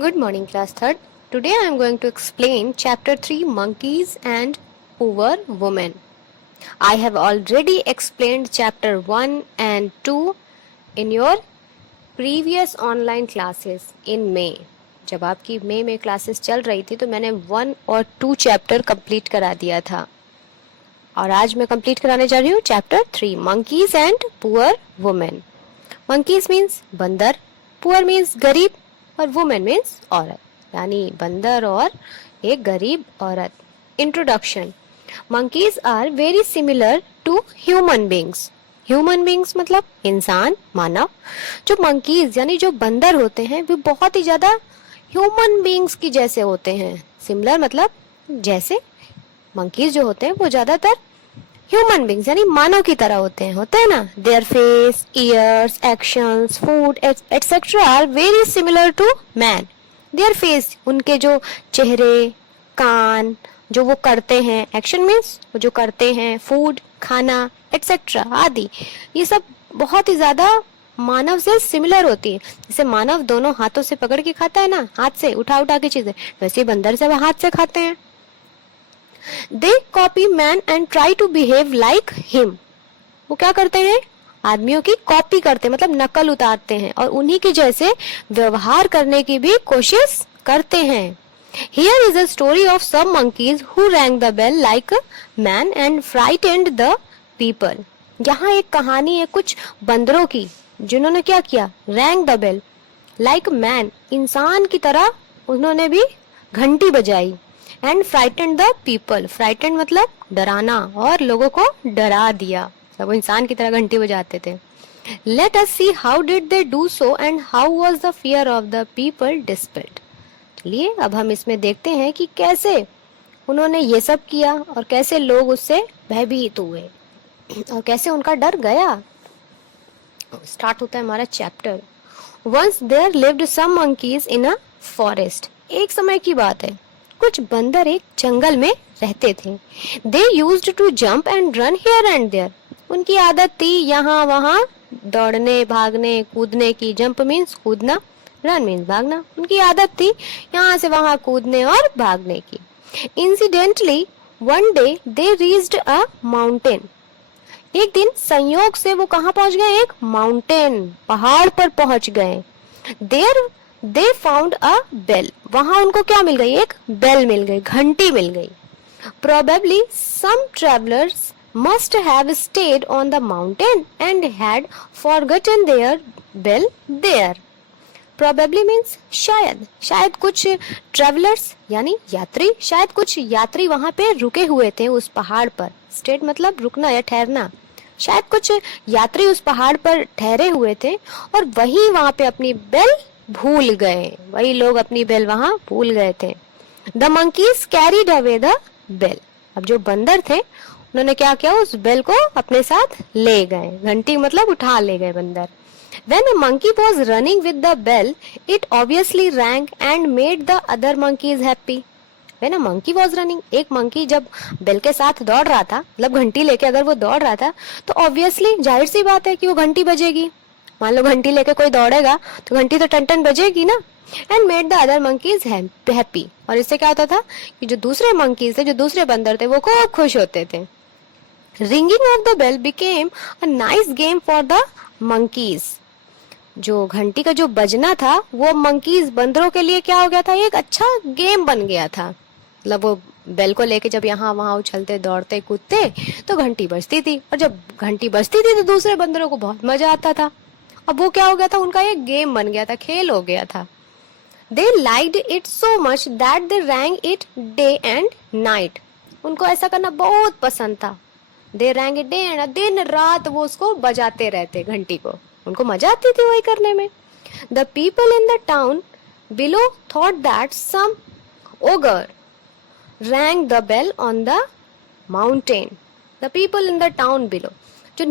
Good morning, class third. Today I am going to explain chapter 3 Monkeys and Poor Women. I have already explained chapter 1 and 2 in your previous online classes in May. जब आपकी मई में classes चल रही थी तो मैंने 1 और 2 chapter complete करा दिया था और आज मैं कंप्लीट कराने जा रही हूँ chapter 3 monkeys and poor women. Monkeys means बंदर, पुअर मीन्स गरीब और वुमेन मीन्स औरत, यानी बंदर और एक गरीब औरत. Introduction. Monkeys are very similar to human beings. Human beings मतलब इंसान, मानव. जो मंकीज यानी जो बंदर होते हैं वे बहुत ही ज्यादा ह्यूमन बींग्स की जैसे होते हैं. सिमिलर मतलब जैसे. मंकीज जो होते हैं वो ज्यादातर ह्यूमन बींग्स यानी मानव की तरह होते हैं ना. Their face, ears, actions, food etcetera are very similar to man. Their face उनके जो चेहरे, कान, जो वो करते हैं, एक्शन मीन्स वो जो करते हैं, फूड खाना एटसेट्रा आदि, ये सब बहुत ही ज्यादा मानव से सिमिलर होती है. जैसे मानव दोनों हाथों से पकड़ के खाता है ना, हाथ से उठा उठा के चीजें, वैसे बंदर से हाथ से खाते हैं. They copy man and try to behave like him. वो क्या करते हैं? आदमियों की कॉपी करते हैं, मतलब नकल उतारते हैं और उन्हीं के जैसे व्यवहार करने की भी कोशिश करते हैं. Here is a story of some monkeys who rang the bell like a man and frightened the people. यहाँ एक कहानी है कुछ बंदरों की जिन्होंने क्या किया? Rang the bell like man, इंसान की तरह उन्होंने भी घंटी बजाई. And frightened the people. Frightened मतलब डराना और लोगों को डरा दिया. वो इंसान की तरह घंटी बजाते थे. Let us see how did they do so and how was the fear of the people dispelled. चलिए अब हम इसमें देखते हैं कि कैसे उन्होंने ये सब किया और कैसे लोग उससे भयभीत हुए और कैसे उनका डर गया. स्टार्ट होता है हमारा chapter. Once there lived some monkeys in a forest. एक समय की बात है, कुछ बंदर एक जंगल में रहते थे. They used to jump and run here and there. उनकी आदत थी यहाँ वहाँ दौड़ने, भागने, कूदने की. जंप मीन्स कूदना, रन मीन्स भागना. उनकी आदत थी यहाँ से वहाँ कूदने और भागने की. Incidentally one day they reached a mountain. एक दिन संयोग से वो कहाँ पहुंच गए? एक माउंटेन, पहाड़ पर पहुंच गए. There they found a bell. वहां उनको क्या मिल गई? एक बेल मिल गई, घंटी मिल गई. Probably some travellers must have stayed on the mountain and had forgotten their bell there. Probably means शायद. शायद कुछ ट्रेवलर्स यानी यात्री, शायद कुछ यात्री वहां पे रुके हुए थे उस पहाड़ पर. स्टेड मतलब रुकना या ठहरना. शायद कुछ यात्री उस पहाड़ पर ठहरे हुए थे और वहां पे अपनी बेल भूल गए. वही लोग अपनी बेल वहां भूल गए थे. The monkeys carried away the bell. अब जो बंदर थे उन्होंने क्या किया? उस बेल को अपने साथ ले गए. घंटी मतलब उठा ले गए बंदर. When a monkey was running with the bell, it obviously rang and made the other monkeys happy. When a monkey was running, एक मंकी जब बेल के साथ दौड़ रहा था, मतलब घंटी लेके अगर वो दौड़ रहा था तो ऑब्वियसली जाहिर सी बात है कि वो घंटी बजेगी. मान लो घंटी लेके कोई दौड़ेगा तो घंटी तो टन टन बजेगी ना. And made the other monkeys happy. और इससे क्या होता था कि जो दूसरे मंकीज थे, जो दूसरे बंदर थे, वो खूब खुश होते थे. Ringing of the bell became a nice game for the monkeys. जो घंटी का जो बजना था वो मंकीज बंदरों के लिए क्या हो गया था? एक अच्छा गेम बन गया था. मतलब वो बेल को लेके जब यहाँ वहां उछलते, दौड़ते, कूदते तो घंटी बजती थी और जब घंटी बजती थी तो दूसरे बंदरों को बहुत मजा आता था. अब वो क्या हो गया था? उनका एक गेम बन गया था, खेल हो गया था. They liked it so much that they rang it day and night. उनको ऐसा करना बहुत पसंद था. They rang it day and, दिन रात वो उसको बजाते रहते घंटी को. उनको मजा आती थी वही करने में. The people in the town below thought that some ogre rang the bell on the mountain. The people in the town below. जो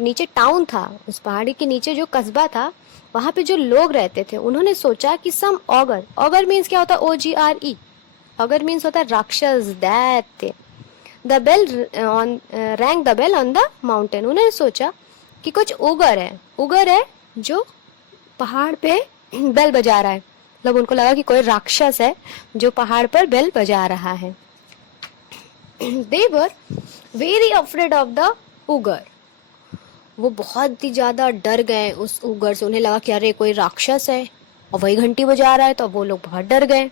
नीचे टाउन था, उस पहाड़ी के नीचे जो कस्बा था, वहां पे जो लोग रहते थे, उन्होंने सोचा कि सम ऑगर. ऑगर मीन्स क्या होता है? OGRE. ऑगर मीन्स होता है राक्षस, दैत्य. The bell rang the bell on the mountain. उन्होंने सोचा कि कुछ उगर है जो पहाड़ पे बेल बजा रहा है. मतलब उनको लगा कि कोई राक्षस है जो पहाड़ पर बेल बजा रहा है। They were very afraid of the ogre. वो बहुत ही ज्यादा डर गए उस उगर से। उन्हें लगा कि अरे कोई राक्षस है और वही घंटी बजा रहा है, तो अब वो लोग बहुत डर गए।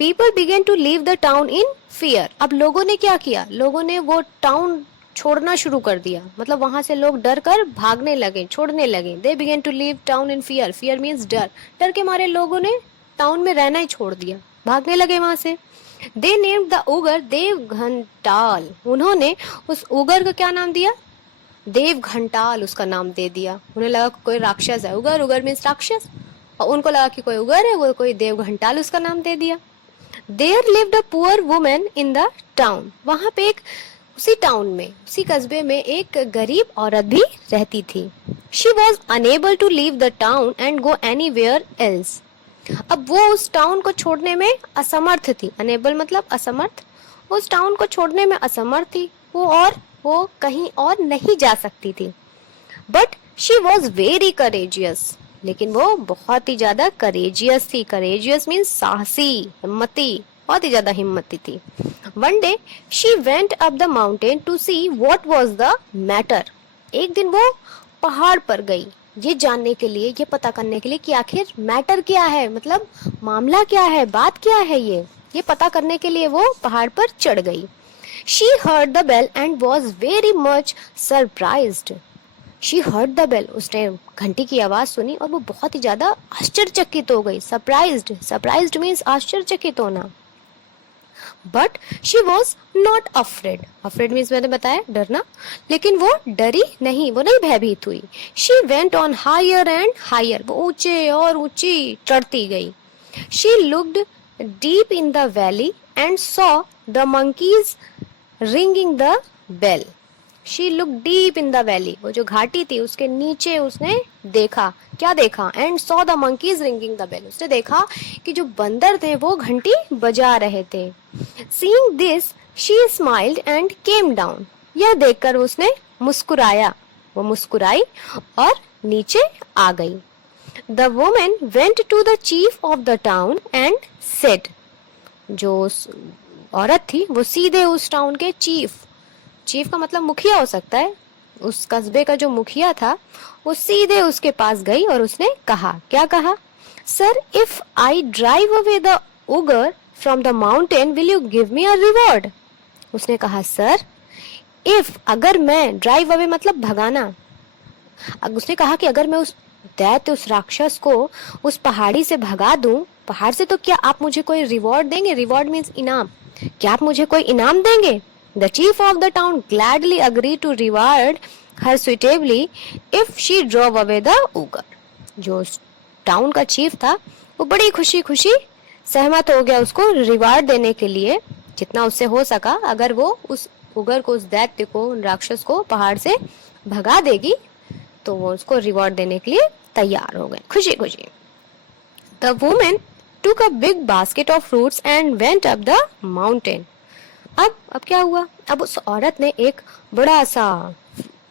People began to leave the town in fear. अब लोगों ने क्या किया, लोगों ने वो टाउन छोड़ना शुरू कर दिया, मतलब वहां से लोग डर कर भागने लगे, छोड़ने लगे। They began to leave town in fear. Fear means डर। डर के मारे लोगों ने टाउन में रहना ही छोड़ दिया, भागने लगे वहां से। They named the ogre देवघंटाल। उन्होंने उस उगर का क्या नाम दिया, देवघंटाल उसका नाम दे दिया। उन्हें लगा कोई राक्षस है, उगर, उगर मीन्स राक्षस, और उनको लगा कि कोई उगर है, वो कोई देवघंटाल उसका नाम दे दिया। There lived a poor woman in the town. वहां पे एक, उसी टाउन में, उसी कस्बे में एक गरीब औरत भी रहती थी। She was unable to leave the town and go anywhere else. अब वो उस टाउन को छोड़ने में असमर्थ थी। अनेबल मतलब असमर्थ। उस टाउन को छोड़ने में असमर्थ थी वो, और वो कहीं और नहीं जा सकती थी। But she was very courageous, लेकिन वो बहुत ही ज्यादा करेजियस थी। करेजियस मीन्स साहसी, हिम्मती, बहुत ही ज्यादा हिम्मती थी। One day she went up the mountain to see what was the matter. एक दिन वो पहाड़ पर गई, ये जानने के लिए, ये पता करने के लिए कि आखिर मैटर क्या है, मतलब मामला क्या है, बात क्या है, ये पता करने के लिए वो पहाड़ पर चढ़ गई। She heard the bell and was very much surprised. She heard the bell. उसने घंटी की आवाज सुनी और वो बहुत ही ज्यादा आश्चर्यचकित हो गई। Surprised, surprised means आश्चर्यचकित होना। But she was not afraid. Afraid means मैंने बताया डरना, लेकिन वो डरी नहीं, वो नहीं भयभीत हुई। She went on higher and higher. वो ऊंचे और ऊंची चढ़ती गई। She looked deep in the valley and saw the monkeys ringing the bell. She looked deep in the valley. वो जो घाटी थी उसके नीचे उसने देखा, क्या देखा, and saw the monkeys ringing the bell. उसने देखा कि जो बंदर थे वो घंटी बजा रहे थे। Seeing this, she smiled and came down. यह देखकर उसने मुस्कुराया, वो मुस्कुराई और नीचे आ गई। The woman went to the chief of the town and said. जो औरत थी वो सीधे उस टाउन के चीफ का मतलब मुखिया हो सकता है, उस कस्बे का जो मुखिया था, वो सीधे उसके पास गई और उसने कहा, क्या कहा, sir, if I drive away the ogre from the mountain will you give me a reward. उसने कहा, सर, इफ, अगर मैं, ड्राइव अवे मतलब भगाना, उसने कहा कि अगर मैं उस दैत्य, उस राक्षस को उस पहाड़ी से भगा दूं, पहाड़ से, तो क्या आप मुझे कोई रिवॉर्ड देंगे। रिवॉर्ड मीन्स इनाम, क्या आप मुझे कोई इनाम देंगे। The chief of the town gladly agree to reward her suitably if she drove away the ogre. जो टाउन का चीफ था वो बड़ी खुशी खुशी सहमत हो गया उसको रिवार्ड देने के लिए, जितना उससे हो सका। अगर वो उस उगर को, उस दैत्य को, उन राक्षस को पहाड़ से भगा देगी तो वो उसको रिवॉर्ड देने के लिए तैयार हो गए, खुशी खुशी। The women took a big basket of fruits and went up the mountain. अब क्या हुआ, अब उस औरत ने एक बड़ा सा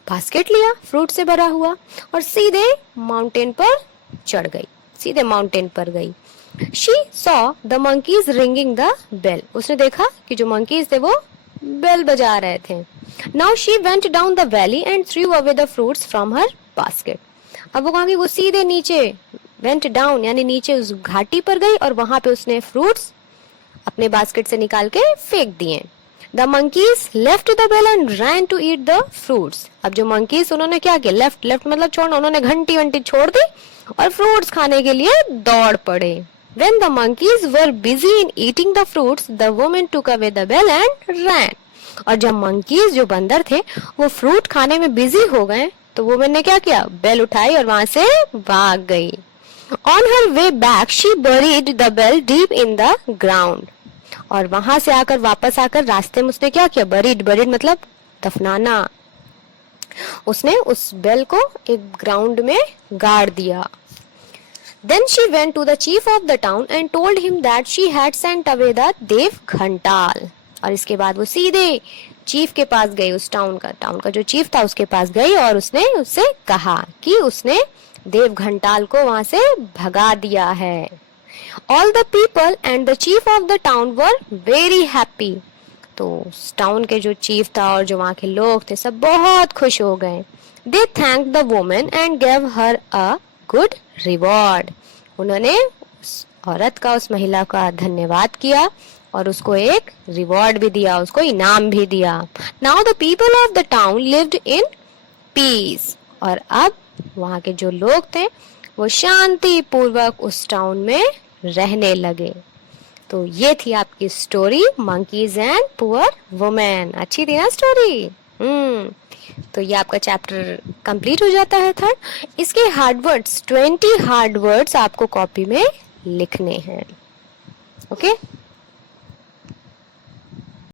बास्केट लिया फ्रूट से भरा हुआ और सीधे माउंटेन पर चढ़ गई, सीधे माउंटेन पर गई। She saw the monkeys ringing the bell. उसने देखा कि जो monkeys थे वो बेल बजा रहे थे। Now she went down the valley and threw away the fruits from her basket. अब वो कहा कि वो सीधे नीचे, वेंट डाउन यानी नीचे उस घाटी पर गई और वहां पे उसने फ्रूट्स अपने बास्केट से निकाल के फेंक दिए। The monkeys left the bell and ran to eat the fruits. अब जो मंकीज, उन्होंने क्या किया, लेफ्ट मतलब छोड़ना, उन्होंने घंटी वंटी छोड़ दी और फ्रूट्स खाने के लिए दौड़ पड़े। When the monkeys were busy in eating the fruits, the woman took away the bell and ran. और जब मंकीज, जो बंदर थे, वो फ्रूट खाने में बिजी हो गए तो वुमेन ने क्या किया, बेल उठाई और वहां से भाग गई। On her way back, she buried the bell deep in the ground. और वहां से आकर, वापस आकर रास्ते में उसने क्या किया, buried मतलब दफनाना, उसने उस बेल को एक ग्राउंड में गाड़ दिया। Then she went to the chief of the town and told him that she had sent away the देवघंटाल। और इसके बाद वो सीधे चीफ के पास गई, उस टाउन का जो चीफ था उसके पास गई और उसने उससे कहा कि उसने देवघंटाल को वहां से भगा दिया है। All the people and the chief of the town were very happy. तो टाउन के जो चीफ था और जो वहाँ के लोग थे सब बहुत खुश हो गए. They thanked the woman and gave her a good reward. उन्होंने उस औरत का, उस महिला का धन्यवाद किया और उसको एक रिवॉर्ड भी दिया, उसको इनाम भी दिया. Now the people of the town lived in peace. और अब वहाँ के जो लोग थे वो शांति पूर्वक उस टाउन में रहने लगे. तो ये थी आपकी story monkeys and poor women. अच्छी थी ना स्टोरी? तो ये आपका चैप्टर कंप्लीट हो जाता है थर्ड. इसके हार्ड वर्ड्स 20 हार्ड वर्ड्स आपको कॉपी में लिखने हैं. ओके